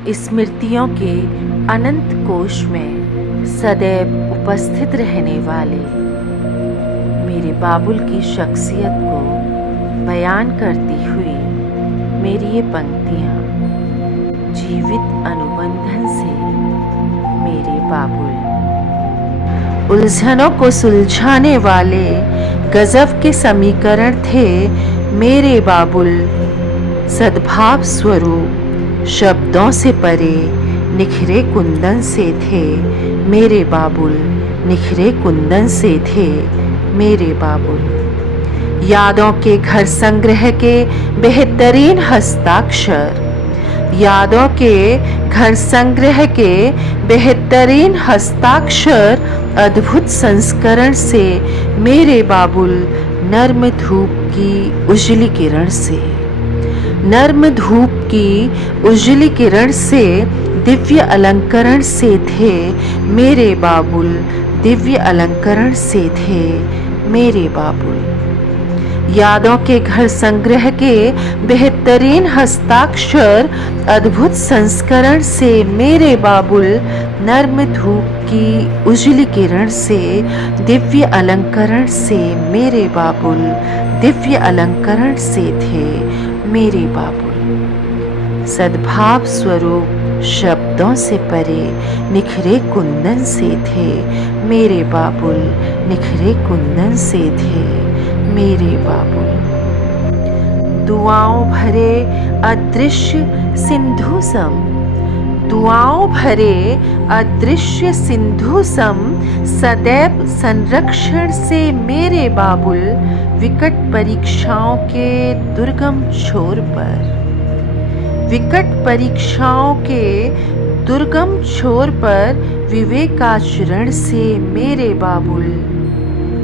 स्मृतियों के अनंत कोश में सदैव उपस्थित रहने वाले मेरे बाबुल की शख्सियत को बयान करती हुई मेरी ये पंक्तियाँ जीवित अनुबंधन से मेरे बाबुल। उलझनों को सुलझाने वाले गजब के समीकरण थे मेरे बाबुल। सद्भाव स्वरूप शब्दों से परे निखरे कुंदन से थे मेरे बाबुल, निखरे कुंदन से थे मेरे बाबुल। यादों के घर संग्रह के बेहतरीन हस्ताक्षर, यादों के घर संग्रह के बेहतरीन हस्ताक्षर अद्भुत संस्करण से मेरे बाबुल। नर्म धूप की उजली किरण से, नर्म धूप की उजली किरण से दिव्य अलंकरण से थे मेरे बाबुल, दिव्य अलंकरण से थे मेरे बाबुल। यादों के घर संग्रह के बेहतरीन हस्ताक्षर अद्भुत संस्करण से मेरे बाबुल। नर्म धूप की उजली किरण से दिव्य अलंकरण से मेरे बाबुल, दिव्य अलंकरण से थे मेरे बाबुल। सद्भाव स्वरूप शब्दों से परे निखरे कुंदन से थे मेरे बाबुल, निखरे कुंदन से थे मेरे बाबुल। दुआओं भरे अदृश्य सिंधु सम, दुआओं भरे अदृश्य सिंधु सम सदैव संरक्षण से मेरे बाबुल। विकट परीक्षाओं के दुर्गम छोर पर, विकट परीक्षाओं के दुर्गम छोर पर विवेकाचरण से मेरे बाबुल,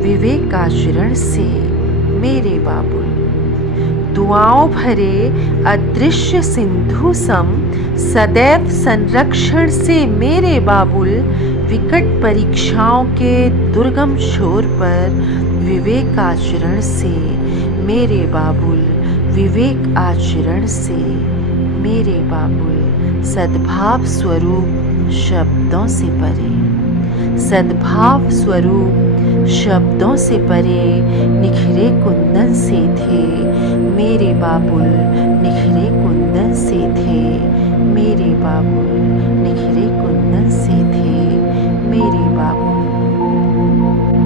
विवेकाचरण से मेरे बाबुल। दुआओं भरे अदृश्य सिंधु सम सदैव संरक्षण से मेरे बाबुल। विकट परीक्षाओं के दुर्गम छोर पर विवेक आचरण से मेरे बाबुल, विवेक आचरण से मेरे बाबुल। सद्भाव स्वरूप शब्दों से परे, सद्भाव स्वरूप शब्दों से परे निखरे कुंदन से थे मेरे बाबुल, निखरे कुंदन से थे मेरे बाबुल, निखरे कुंदन से थे मेरे बाबुल।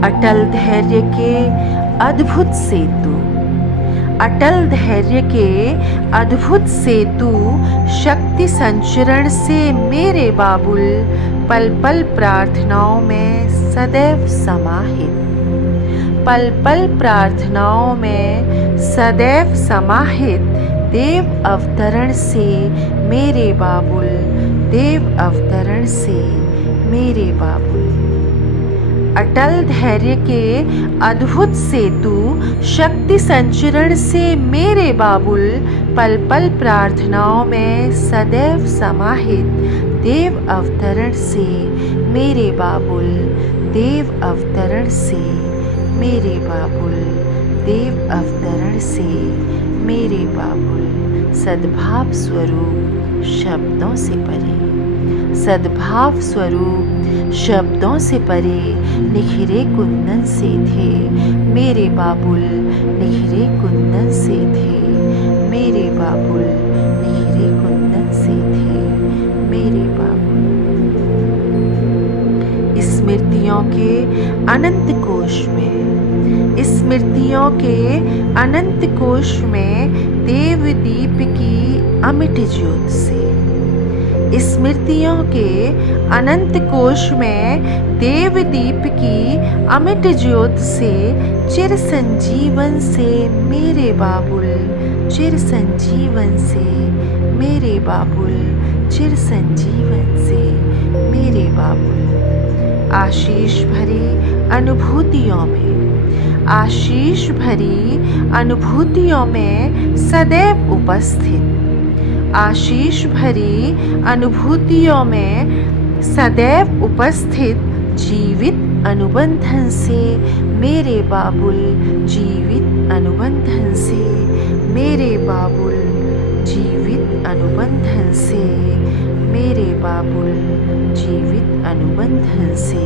अटल धैर्य के अद्भुत सेतु, अटल धैर्य के अद्भुत सेतु शक्ति संचरण से मेरे बाबुल। पल पल प्रार्थनाओं में सदैव समाहित, पल पल प्रार्थनाओं में सदैव समाहित देव अवतरण से मेरे बाबुल, देव अवतरण से मेरे बाबुल। अटल धैर्य के अद्भुत सेतु शक्ति संचरण से मेरे बाबुल। पल पल प्रार्थनाओं में सदैव समाहित देव अवतरण से मेरे बाबुल, देव अवतरण से मेरे बाबुल, देव अवतरण से मेरे बाबुल। सद्भाव स्वरूप शब्दों से परे, सद्भाव स्वरूप शब्दों से परे निखरे कुंदन से थे मेरे बाबुल, निखरे कुंदन से थे मेरे बाबुल, निखरे कुंदन से थे मेरे बाबुल। स्मृतियों के अनंत कोश में, स्मृतियों के अनंत कोश में देवदीप की अमिट ज्योत से, स्मृतियों के अनंत कोश में देवदीप की अमिट ज्योत से चिर संजीवन से मेरे बाबुल, चिर संजीवन से मेरे बाबुल, चिर संजीवन से मेरे बाबुल। आशीष भरी अनुभूतियों में, आशीष भरी अनुभूतियों में सदैव उपस्थित, आशीष भरी अनुभूतियों में सदैव उपस्थित जीवित अनुबंधन से मेरे बाबुल, जीवित अनुबंधन से मेरे बाबुल, जीवित अनुबंधन से बाबुल जीवित अनुबंधन से,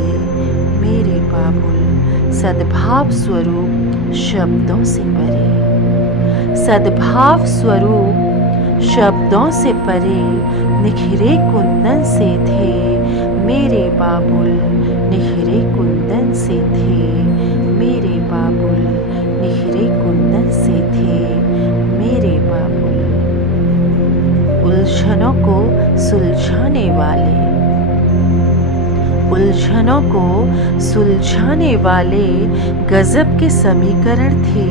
मेरे बाबुल सद्भाव स्वरूप शब्दों से परे, सद्भाव स्वरूप शब्दों से परे निखरे कुंदन से थे, मेरे बाबुल निखरे कुंदन से थे, मेरे बाबुल निखरे कुंदन से थे, मेरे बाबुल। उलझनों को सुलझाने वाले, उलझनों को सुलझाने वाले गजब के समीकरण थे,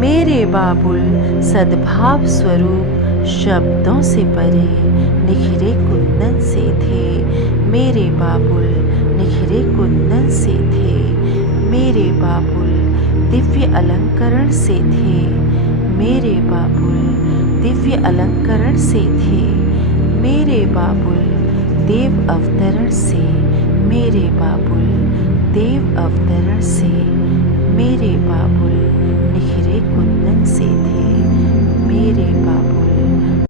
मेरे बाबुल सद्भाव स्वरूप शब्दों से परे निखरे कुंदन से थे, मेरे बाबुल निखरे कुंदन से थे, मेरे बाबुल दिव्य अलंकरण से थे, मेरे बाबुल दिव्य अलंकरण से थे, मेरे बाबुल देव अवतरण से, मेरे बाबुल देव अवतरण से, मेरे बाबुल निखरे